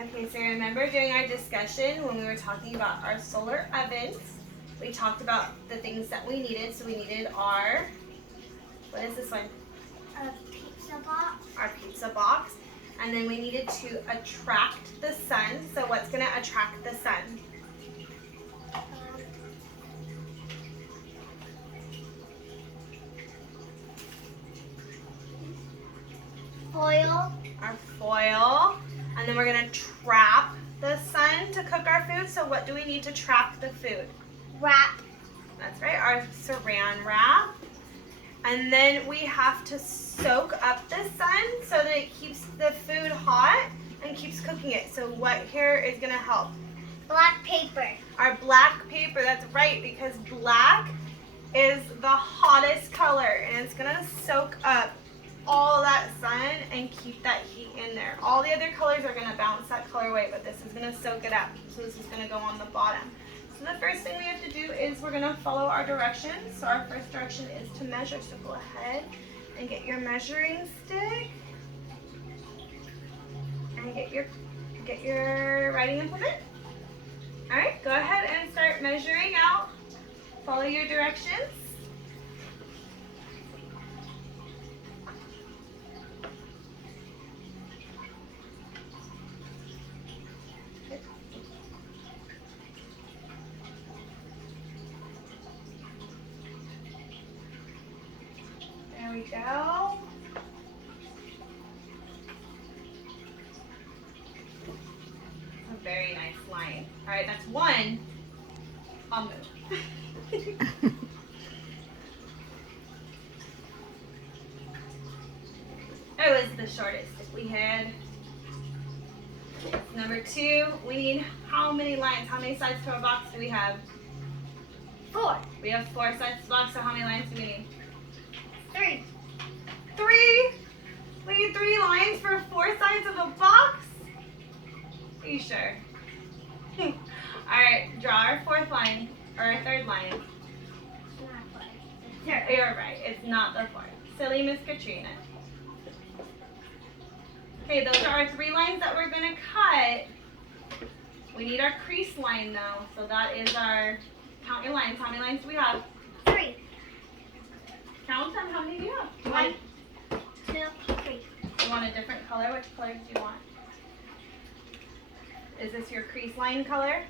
Okay, so remember during our discussion when we were talking about our solar ovens, we talked about the things that we needed. So we needed our, what is this one? A pizza box. Our pizza box. And then we needed to attract the sun. So what's going to attract the sun? Foil. Our foil. And then we're going to trap the sun to cook our food. So what do we need to trap the food? Wrap. That's right, our saran wrap. And then we have to soak up the sun so that it keeps the food hot and keeps cooking it. So what here is going to help? Black paper. Our black paper, that's right, because black is the hottest color and it's going to soak up all that sun and keep that heat in there. All the other colors are going to bounce that color away, but this is going to soak it up. So this is going to go on the bottom. So the first thing we have to do is we're going to follow our directions. So our first direction is to measure. So go ahead and get your measuring stick and get your writing implement. All right, go ahead and start measuring out. Follow your directions. There we go. A very nice line. All right, that's one. I'll move. That was the shortest stick we had. Number two, we need how many lines? How many sides to our box do we have? 4. We have 4 sides to the box, so how many lines do we need? 3. 3? We need 3 lines for 4 sides of a box? Are you sure? Alright, draw our 4th line, or our 3rd line. You're right, it's not the 4th. Silly Miss Katrina. Okay, those are our 3 lines that we're going to cut. We need our crease line though, so that is our, count your lines. How many lines do we have? 3. Count them, how many do you have? Do you 1, want, 2, 3. you want a different color? Which color do you want? Is this your crease line color?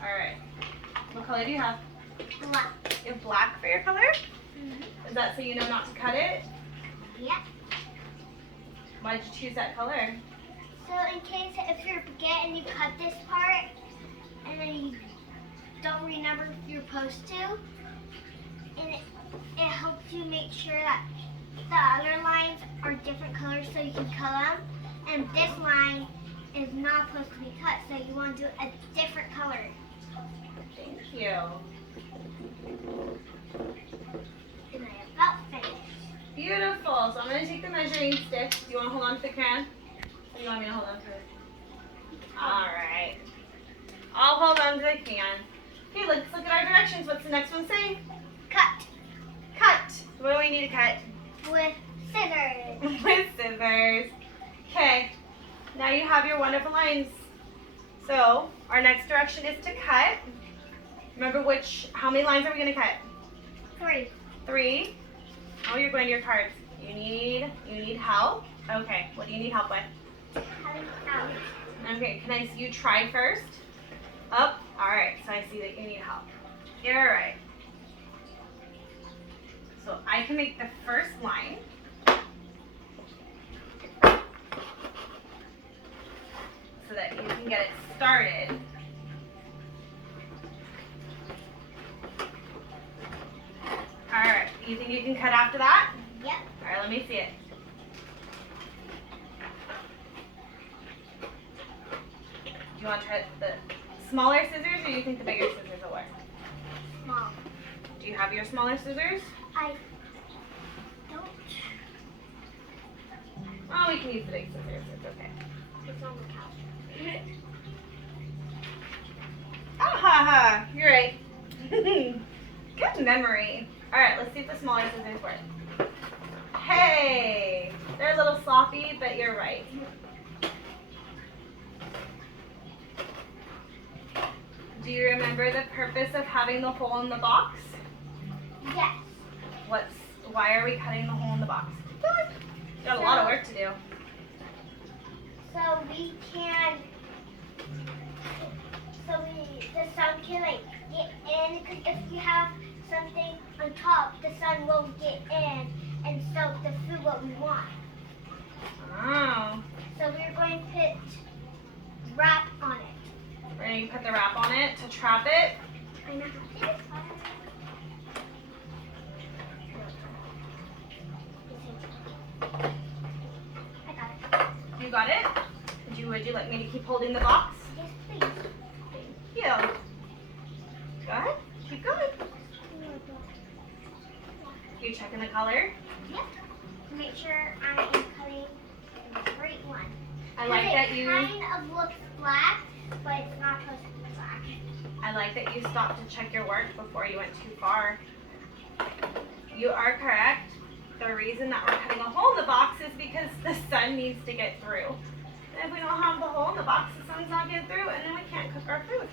Alright. What color do you have? Black. You have black for your color? Mm-hmm. Is that so you know not to cut it? Yep. Why did you choose that color? So in case if you forget and you cut this part and then you don't remember if you're supposed to, and it helps you make sure that the other lines are different colors so you can cut them. And this line is not supposed to be cut, so you want to do a different color. Thank you. And I am about finished. Beautiful. So I'm going to take the measuring stick. Do you want to hold on to the crayon? Or do you want me to hold on to it? Alright. I'll hold on to the can. Okay, let's look at our directions. What's the next one say? Cut Cut. What do we need to cut? with scissors. With scissors. Okay. Now you have your wonderful lines. So our next direction is to cut. Remember how many lines are we going to cut? 3. 3. Oh, you're going to your cards. You need help? Okay, what do you need help with? Cutting out. Okay, can I see you try first? Up. Alright, so I see that you need help. You're right. So I can make the first line. So that you can get it started. Alright, you think you can cut after that? Yep. Alright, let me see it. Do you want to try the smaller scissors or do you think the bigger scissors will work? Small. Do you have your smaller scissors? I don't. Oh, we can use the big scissors. It's okay. It's on the couch. Ah ha ha! You're right. Good memory. Alright, let's see if the smaller scissors work. Hey! They're a little sloppy, but you're right. Do you remember the purpose of having the hole in the box? Yes. Why are we cutting the hole in the box? Got a lot of work to do. So the sun can like get in, because if you have something on top, the sun will get in and soak the food what we want. Oh. So we're going to put wrap on it. We're going to put the wrap on it to trap it. I know how to. I got it. You got it? Would you like me to keep holding the box? Yes, please. Thank you. Go ahead. Keep going. You checking the color? Yep. Make sure I am cutting the right one. I like that you. It kind of looks black, but it's not supposed to be black. I like that you stopped to check your work before you went too far. You are correct. The reason that we're cutting a hole in the box is because the sun needs to get through. And if we don't have the hole in the box, the sun's not getting through, and then we can't cook our food.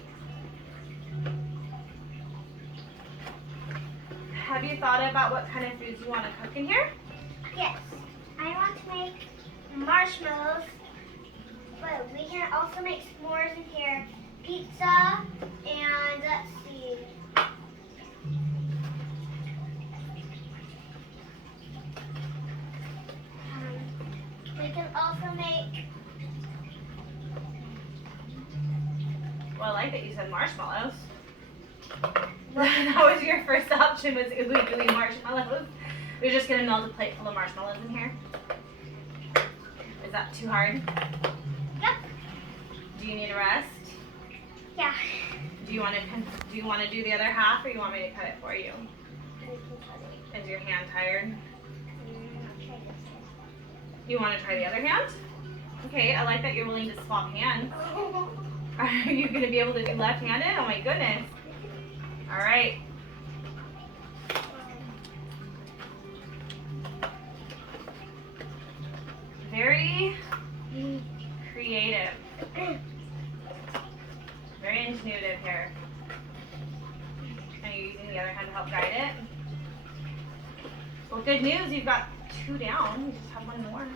Have you thought about what kind of foods you want to cook in here? Yes. I want to make marshmallows, but we can also make s'mores in here, pizza, and let's see. We can also make. Well, I like that you said marshmallows. That was your first option, was ooey gooey marshmallows. We're just gonna melt a plate full of marshmallows in here. Is that too hard? Yep. Do you need a rest? Yeah. Do you want to do the other half, or you want me to cut it for you? Is your hand tired? You want to try the other hand? Okay, I like that you're willing to swap hands. Are you going to be able to do left-handed? Oh my goodness. All right. Very creative. Very intuitive here. Are you using the other hand to help guide it? Well, good news, you've got 2 down. You just have 1 more.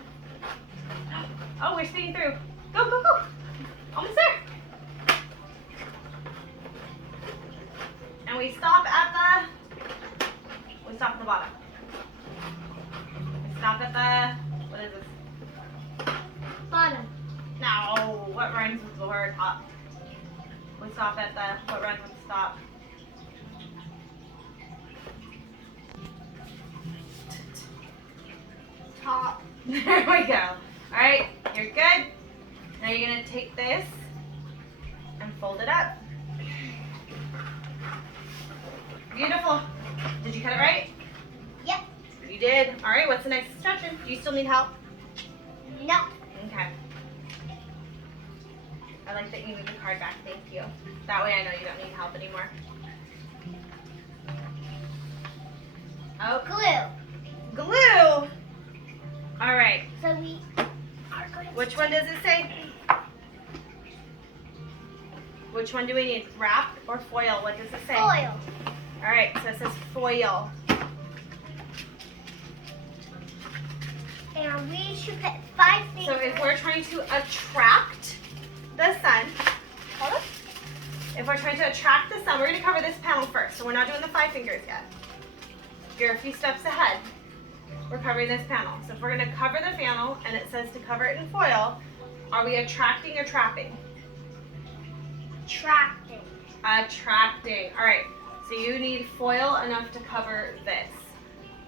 Oh, we're speeding through. Go, go, go. Almost there. And we stop at the bottom. We stop at the, what is this? Bottom. No, what rhymes with the word top? We stop at the, what rhymes with stop? Top. There we go. All right, you're good. Now you're gonna take this and fold it up. Beautiful. Did you cut it right? Yep. You did. All right, what's the next instruction? Do you still need help? No. Okay. I like that you moved the card back. Thank you. That way I know you don't need help anymore. Oh, Glue. glue. All right. So we are going to. Which one does it say? Which one do we need? Wrap or foil? What does it say? Foil. All right, so it says foil. And we should put 5 fingers. So if we're trying to attract the sun, hold up. If we're trying to attract the sun, we're going to cover this panel first. So we're not doing the 5 fingers yet. You're a few steps ahead. We're covering this panel. So if we're going to cover the panel and it says to cover it in foil, are we attracting or trapping? Attracting. Attracting. All right. So you need foil enough to cover this.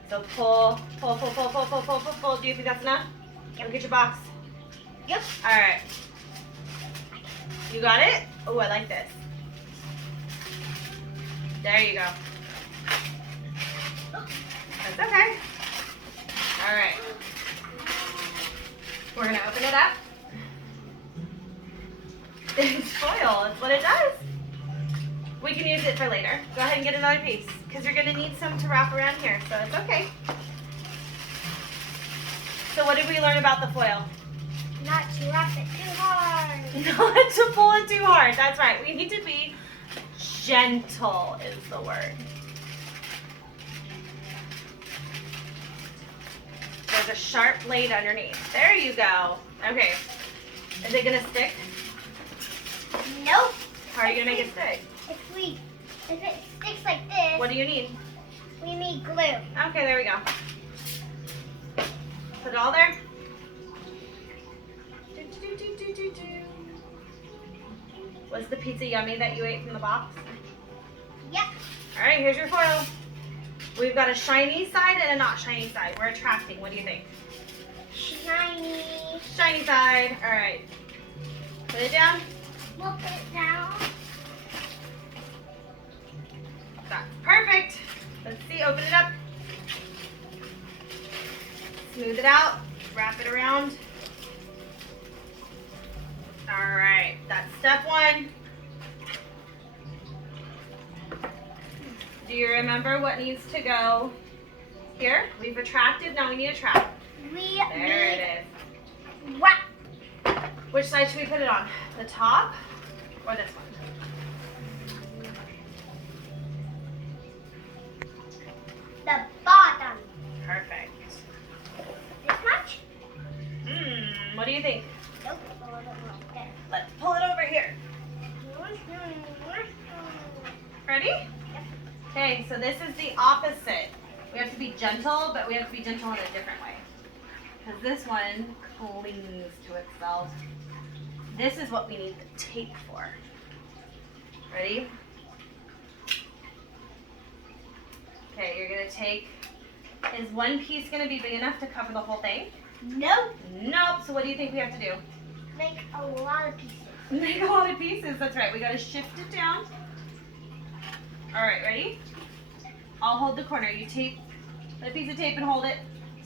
So pull, pull, pull, pull, pull, pull, pull, pull, pull. Do you think that's enough? Look at your box. Yep. All right. You got it? Oh, I like this. There you go. That's okay. All right. We're going to open it up. It's foil. That's what it does. We can use it for later. Go ahead and get another piece because you're going to need some to wrap around here, so it's okay. So what did we learn about the foil? Not to wrap it too hard. Not to pull it too hard. That's right. We need to be Gentle is the word. There's a sharp blade underneath. There you go. Okay. Is it gonna stick? Nope. How are you gonna make it stick? If it sticks like this, What do you need? we need glue. Okay, there we go. Put it all there. Was the pizza yummy that you ate from the box? Yep. All right, here's your foil. We've got a shiny side and a not shiny side. We're attracting. What do you think? Shiny. Shiny side. All right. Put it down. We'll put it down. That's perfect. Let's see. Open it up. Smooth it out. Wrap it around. All right. That's step one. Do you remember what needs to go here? We've attracted. Now we need a trap. There it is. Wrap. Which side should we put it on? The top or this one? The bottom. Perfect. This much? What do you think? Nope. A little bit more. There. Let's pull it over here. Ready? Okay, so this is the opposite. We have to be gentle, but we have to be gentle in a different way. Because this one clings to itself. This is what we need the tape for. Ready? Okay, you're going to take, is one piece going to be big enough to cover the whole thing? Nope. Nope. So what do you think we have to do? Make a lot of pieces. Make a lot of pieces. That's right. We got to shift it down. All right, ready? I'll hold the corner. You tape a piece of tape and hold it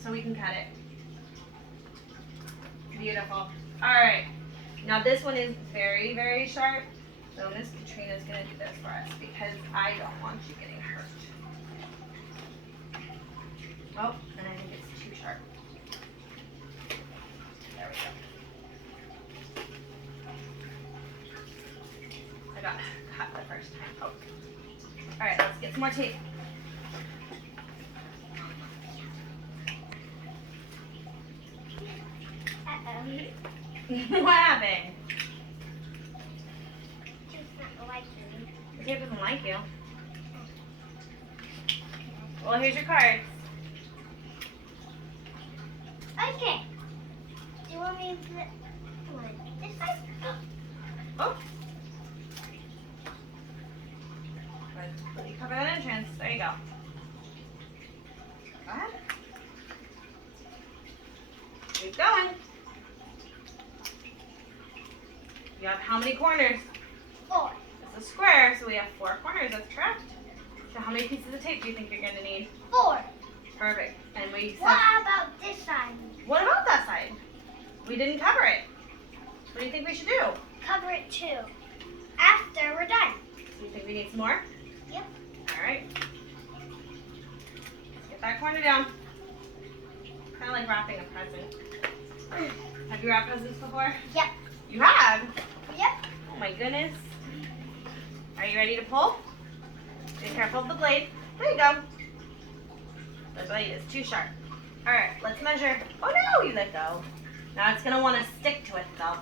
so we can cut it. Beautiful. All right. Now this one is very, very sharp. So Miss Katrina's going to do this for us because I don't want you getting hurt. Oh, and I think it's too sharp. There we go. I got cut the first time. Oh. All right, let's get some more tape. What happened? It's not like me. The tape doesn't like you. Well, here's your card. Okay. Do you want me to put it this side? Oh. Let me cover that entrance. There you go. Go ahead. Keep going. You have how many corners? 4. It's a square, so we have 4 corners. That's correct. So how many pieces of tape do you think you're going to need? 4. Perfect. And we What said, about this side? what about that side? We didn't cover it. What do you think we should do? Cover it too. After we're done. Do you think we need some more? Yep. All right. Let's get that corner down. Kind of like wrapping a present. Have you wrapped presents before? Yep. You have? Yep. Oh my goodness. Are you ready to pull? Be careful of the blade. There you go. The blade is too sharp. All right, let's measure. Oh no, you let go. Now it's gonna want to stick to itself.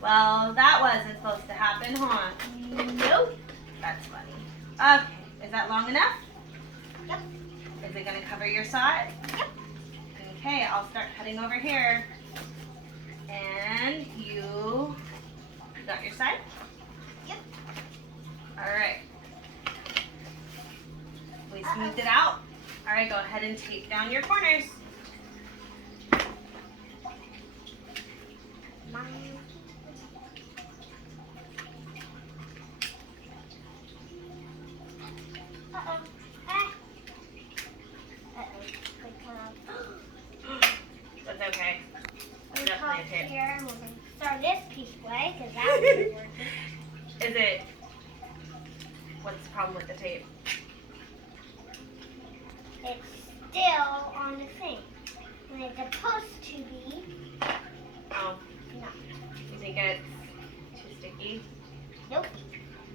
Well, that wasn't supposed to happen, huh? Nope. That's funny. Okay, is that long enough? Yep. Is it gonna cover your side? Yep. Okay, I'll start cutting over here. And you got your side? Yep. All right. We smoothed it out. All right, go ahead and tape down your corners. Uh-oh. Ah. Uh-oh. That's okay. We Definitely come a tape. here and we're going to throw this piece away because that wasn't working. Is it? What's the problem with the tape? It's still on the thing. When it's supposed to be, Oh, no. you think it's sticky? Nope.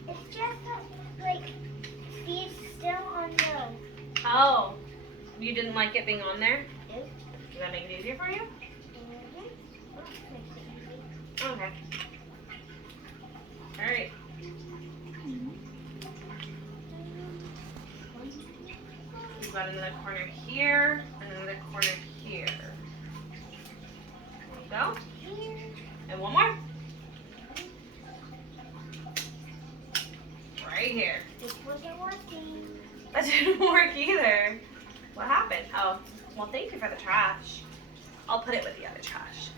It's just that, like, see, it's still on the. Oh, you didn't like it being on there? Nope. Does that make it easier for you? Mm-hmm. Okay. All right. We've got another corner here, and another corner here. There you go. Here. And one more. Right here. This wasn't working. That didn't work either. What happened? Oh, well, thank you for the trash. I'll put it with the other trash.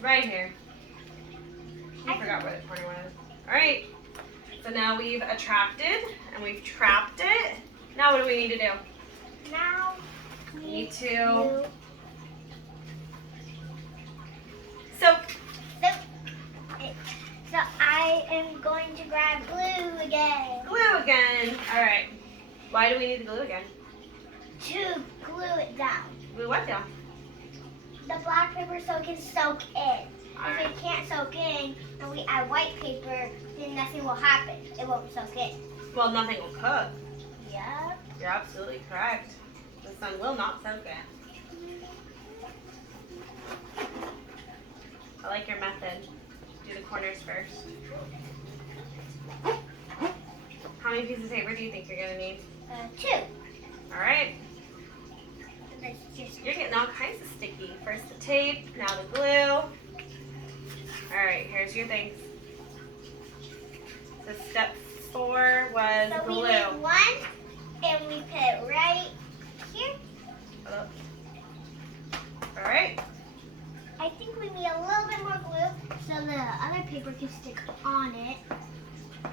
Right here. I forgot where the corner was. All right. So now we've attracted and we've trapped it. Now what do we need to do? Now We need to you. soak. So I am going to grab glue again Glue again. All right. Why do we need the glue again? to glue it down. Glue what down? The black paper so it can soak in. All If right. it can't soak in and we add white paper, then nothing will happen. It won't soak in. Well, nothing will cook. Yep. You're absolutely correct. The sun will not soak it. I like your method. Do the corners first. How many pieces of paper do you think you're gonna need? 2. All right. Let's just. You're getting all kinds of sticky. First the tape, now the glue. All right, here's your things. So step 4 was So we glue. made 1 and we put it right here. All right. I think we need a little bit more glue so the other paper can stick on it.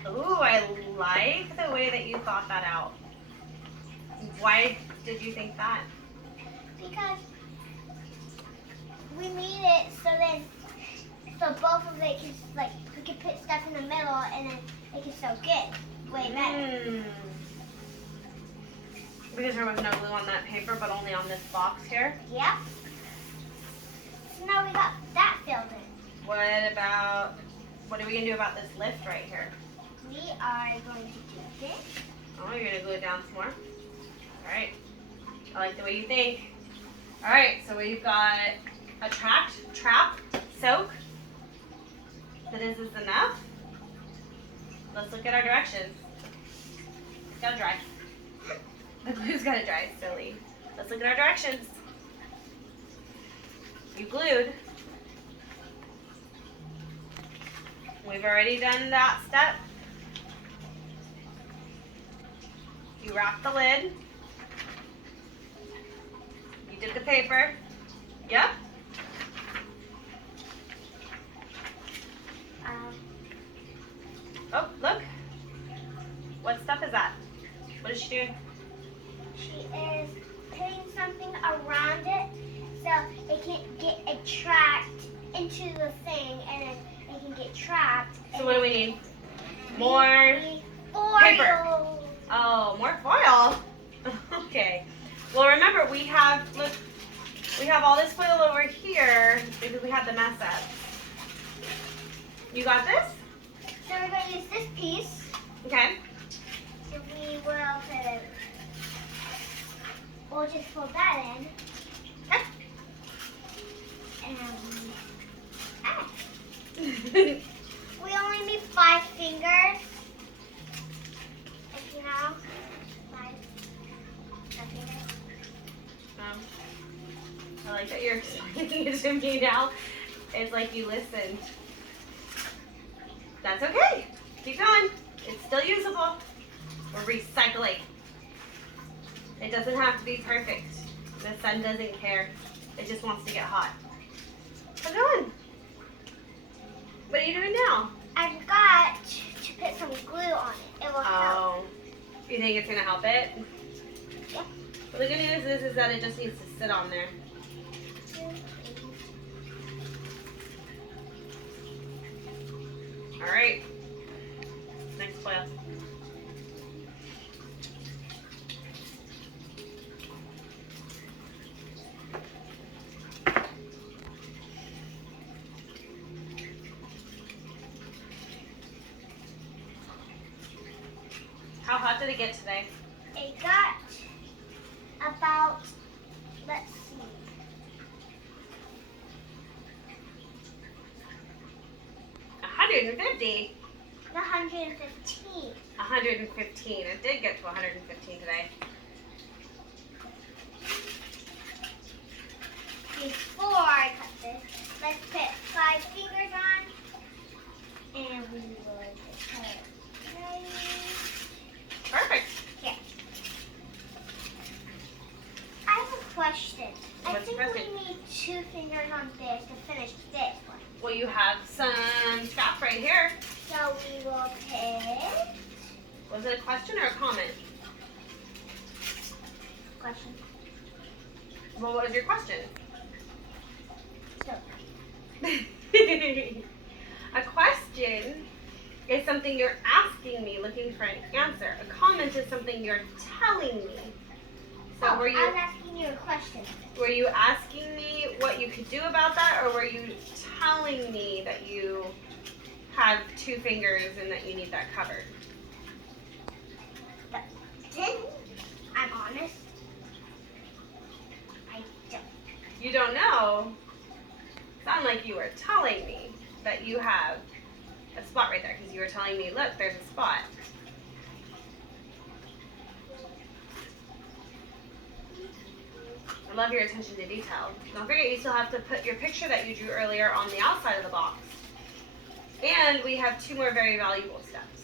Ooh, I like the way that you thought that out. Why did you think that? Because we made it so both of it can, like, we can put stuff in the middle and then it can soak in way better. Mm. Because there was no glue on that paper, but only on this box here. Yep. So now we got that filled in. What are we gonna do about this lift right here? We are going to do this. Oh, you're gonna glue it down some more? All right. I like the way you think. All right, so we've got attract, trap, soak. So this is enough. Let's look at our directions. It's gotta dry. The glue's gotta dry, silly. Let's look at our directions. You glued. We've already done that step. You wrapped the lid. You did the paper. Yep. Oh, look. What stuff is that? What is she doing? She is putting something around it so it can't get trapped into the thing and then it can get trapped. So what do we need? More foil. paper. Oh, more foil. Okay. Well, remember we have all this foil over here because we had the mess up. You got this? So we're going to use this piece. Okay. And we will put it. We'll just fold that in. Okay. And we only need 5 fingers. If you know. 5 fingers. I like that you're explaining it to me now. It's like you listened. That's okay. Keep going. It's still usable. We're recycling. It doesn't have to be perfect. The sun doesn't care. It just wants to get hot. How's it going? What are you doing now? I've got to put some glue on it. It will help. Oh. You think it's going to help it? Yeah. Well, the good news is that it just needs to sit on there. All right. Next foil. How hot did it get today? It got about, let's see, 150. 115. 115. It did get to 115 today. Before I cut this, let's put 5 fingers on, and we will just cut it right Perfect. here. I have a question. I What's think your we question? need 2 fingers on this to finish this one. Well, you have some scrap right here. So we will pick Was it a question or a comment? question. Well, what was your question? So A question is something you're asking me, looking for an answer. A comment is something you're telling me. So I were was asking you a question. you asking me what you could do about that, or were you telling me that you have 2 fingers and that you need that covered? I'm honest. I don't. You don't know? Sound like you were telling me that you have a spot right there, because you were telling me, look, there's a spot. I love your attention to detail. Don't forget, you still have to put your picture that you drew earlier on the outside of the box. And we have 2 more very valuable steps.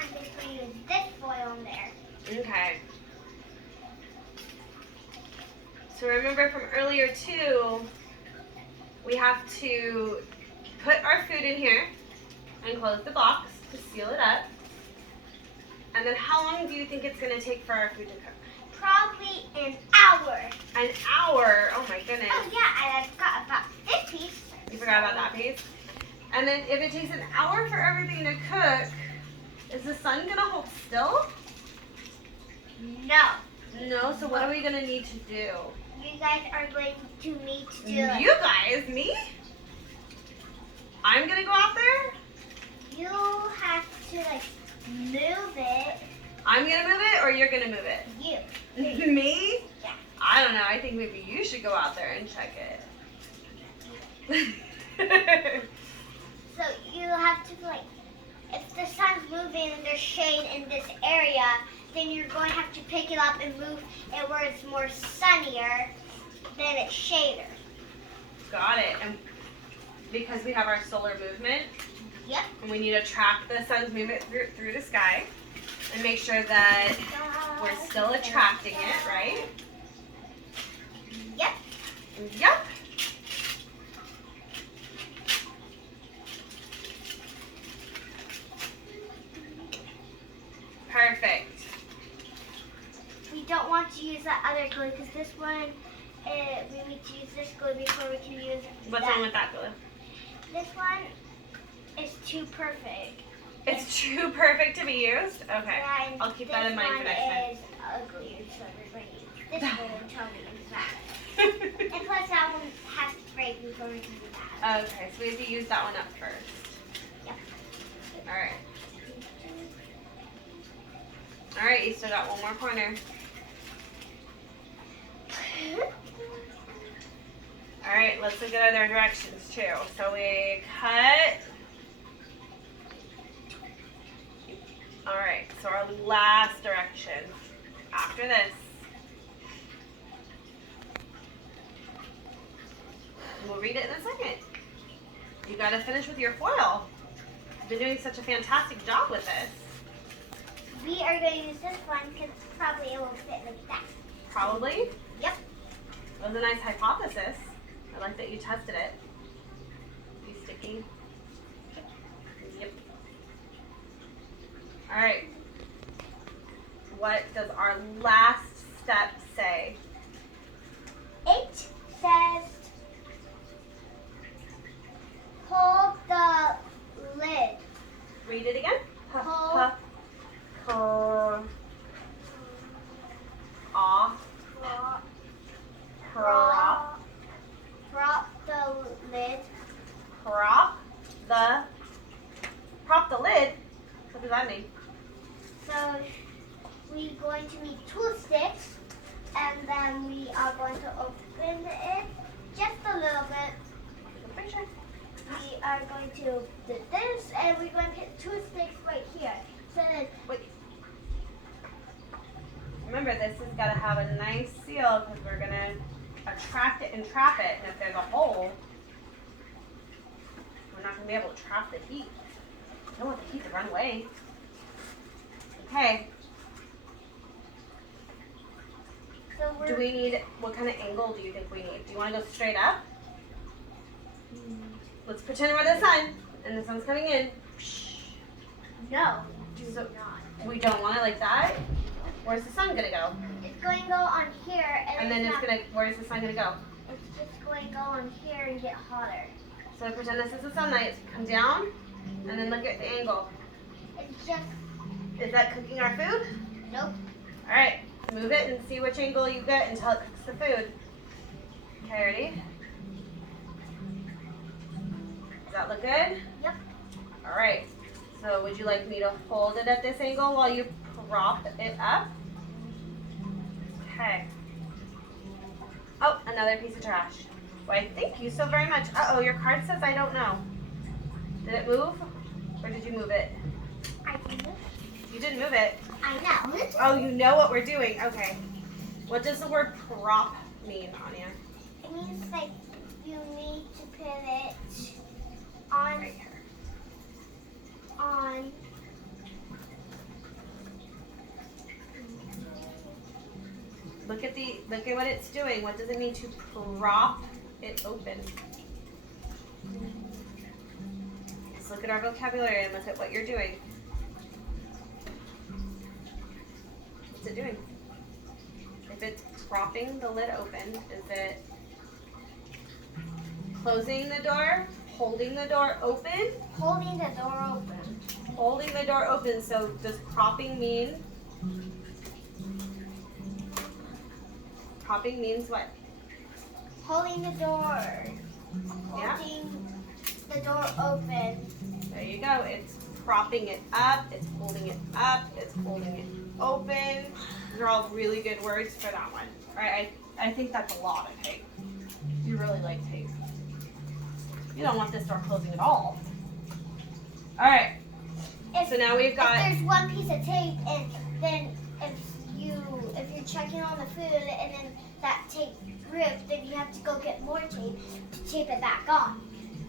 I'm just going to use this foil in there. Okay. So remember from earlier too, we have to put our food in here and close the box to seal it up. And then how long do you think it's going to take for our food to cook? Probably an hour. An hour. Oh my goodness. Oh yeah, I forgot about this piece. You forgot about that piece? And then if it takes an hour for everything to cook, is the sun going to hold still? No. No, so what are we going to need to do? You guys are going to need to do it. You guys? Me? I'm going to go out there? You have to like move it. I'm going to move it or you're going to move it? You. Me? Yeah. I don't know. I think maybe you should go out there and check it. So you have to like, if the sun's moving and there's shade in this area, then you're going to have to pick it up and move it where it's more sunnier than it's shadier. Got it. And because we have our solar movement, Yep. and we need to track the sun's movement through the sky and make sure that we're still attracting it, right? Yep. Yep. Perfect. We don't want to use that other glue because this one, we need to use this glue before we can use What's that. wrong with that glue? This one is too perfect. It's too perfect to be used? Okay. And I'll keep that in mind for next This one is ugly, so everybody uses this glue and tell me exactly. time. And plus that one has to break before we can do that. Okay, so we have to use that one up first. Yep. Alright. Alright, you still got one more corner. Alright, let's look at other directions too. So we cut. Alright, so our last direction after this. We'll read it in a second. You gotta finish with your foil. You've been doing such a fantastic job with this. We are going to use this one because probably it will fit like that. Probably. Yep. That was a nice hypothesis. I like that you tested it. Be sticky. Yep. Alright. What does our last step say? It says hold the lid. Read it again. Hold. Prop the lid. Prop the lid. What does that mean? we're going to need 2 sticks, and then we are going to open it just a little bit. We are going to do this, and we're going to put 2 sticks right here. So then, Remember, this has got to have a nice seal because we're going to attract it and trap it. And if there's a hole, we're not going to be able to trap the heat. We don't want the heat to run away. Okay. so we're Do we need, what kind of angle do you think we need? Do you want to go straight up? Let's pretend we're the sun and the sun's coming in. no, do So- not. We don't want it like that. Where's the sun going to go? It's going to go on here, And then it's going to, where's the sun going to go? It's just going to go on here and get hotter. So pretend this is the sunlight. Come down and then look at the angle. It's just Is that cooking our food? nope. All right, move it and see which angle you get until it cooks the food. Okay, ready? Does that look good? Yep. All right. So would you like me to hold it at this angle while you prop it up? Okay. Oh, another piece of trash. Why, thank you so very much. Uh-oh, your card says I don't know. Did it move? Or did you move it? I think You didn't move it. I know. Oh, you know what we're doing. Okay. What does the word prop mean, Anya? It means like you need to put it on Right here. on Look at what it's doing. What does it mean to prop it open? Let's look at our vocabulary and look at what you're doing. What's it doing? If it's propping the lid open, is it closing the door? Holding the door open? holding the door open. Holding the door open. So does propping mean? Propping means what? Holding the door. Yeah. Holding the door open. There you go. It's propping it up. It's holding it up. It's holding it open. These are all really good words for that one. All right. I think that's a lot of tape. You really like tape. You don't want this door closing at all. All right. So now we've If got. there's one piece of tape, and then if you're checking on the food and then that tape ripped, then you have to go get more tape to tape it back on.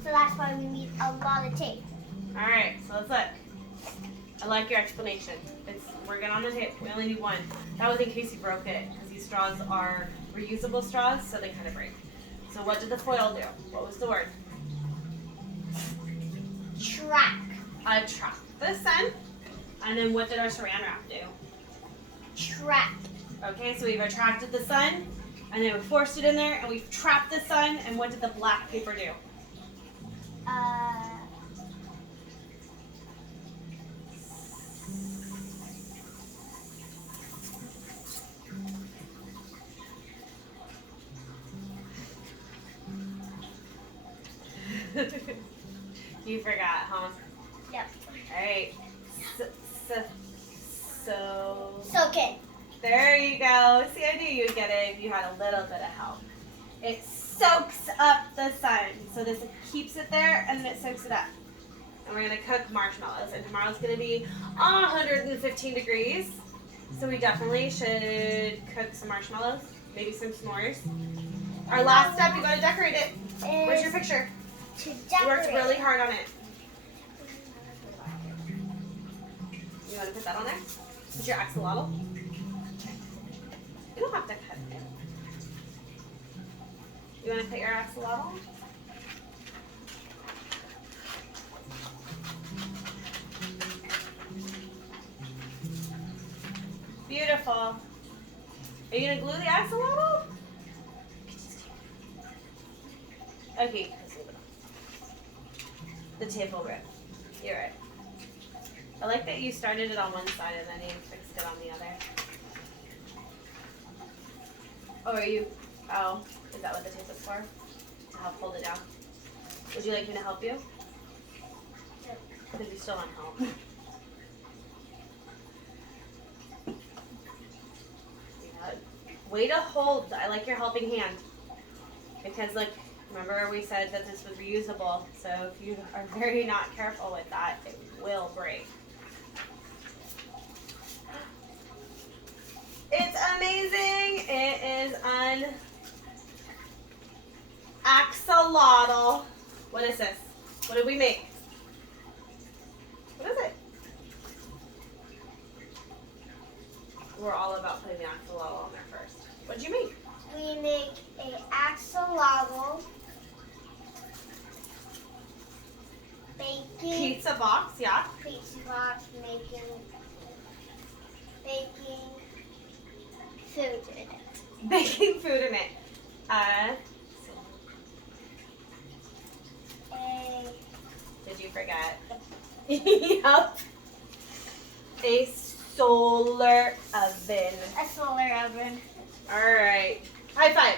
So that's why we need a lot of tape. All right. So let's look. I like your explanation. We're good on the tape. We only need one. That was in case you broke it, because these straws are reusable straws, so they kind of break. So what did the foil do? What was the word? Track. Attract the sun. And then what did our saran wrap do? Track. Okay, so we've attracted the sun, and then we forced it in there, and we've trapped the sun, and what did the black paper do? You forgot, huh? Yep. Alright. So, Soak it. there you go. See, I knew you'd get it if you had a little bit of help. It soaks up the sun. So this keeps it there, and then it soaks it up. And we're going to cook marshmallows. And tomorrow's going to be 115 degrees. So we definitely should cook some marshmallows. Maybe some s'mores. Our last step, you got to decorate it. Where's your picture? To You decorate. worked really hard on it. You want to put that on there? Put your axolotl. You don't have to cut it. You want to put your axolotl? Beautiful. Are you going to glue the axolotl? Okay. The tape will rip. You're right. I like that you started it on one side and then you fixed it on the other. Oh, is that what the tape is for? To help hold it down? Would you like me to help you? Because you still want help. way to hold. I like your helping hand. Because look, remember we said that this was reusable. So if you are very not careful with that, it will break. It's amazing. It is an axolotl. What is this? What did we make? What is it? We're all about putting the axolotl on there first. What did you make? We make a axolotl baking Pizza box, yeah. pizza box, baking food in it. Baking food in it. Did you forget? Yup. A solar oven. A solar oven. All right. High five.